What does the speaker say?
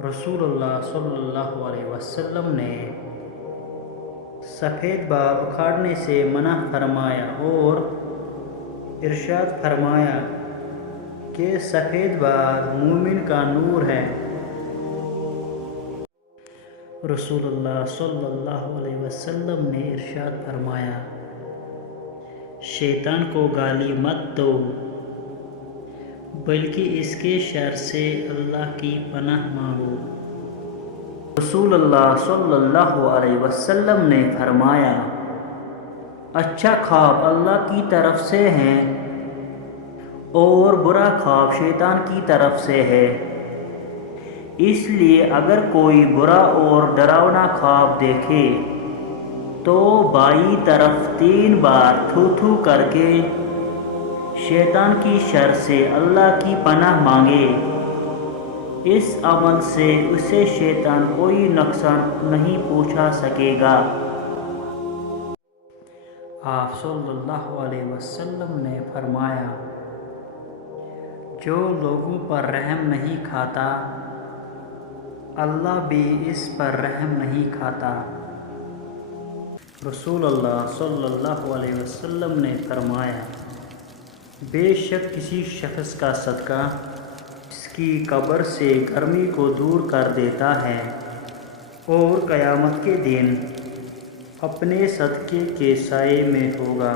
رسول اللہ صلی اللہ علیہ وسلم نے سفید بال اکھاڑنے سے منع فرمایا اور ارشاد فرمایا کہ سفید بال مومن کا نور ہے۔ رسول اللہ صلی اللہ علیہ وسلم نے ارشاد فرمایا، شیطان کو گالی مت دو بلکہ اس کے شر سے اللہ کی پناہ مانگو۔ رسول اللہ صلی اللہ علیہ وسلم نے فرمایا، اچھا خواب اللہ کی طرف سے ہے اور برا خواب شیطان کی طرف سے ہے، اس لیے اگر کوئی برا اور ڈراونا خواب دیکھے تو بائیں طرف 3 بار تھو تھو کر کے شیطان کی شر سے اللہ کی پناہ مانگے۔ اس عمل سے اسے شیطان کوئی نقصان نہیں پہنچا سکے گا۔ آپ صلی اللہ علیہ وسلم نے فرمایا، جو لوگوں پر رحم نہیں کھاتا اللہ بھی اس پر رحم نہیں کھاتا۔ رسول اللہ صلی اللہ علیہ وسلم نے فرمایا، بے شک کسی شخص کا صدقہ اس کی قبر سے گرمی کو دور کر دیتا ہے اور قیامت کے دن اپنے صدقے کے سائے میں ہوگا۔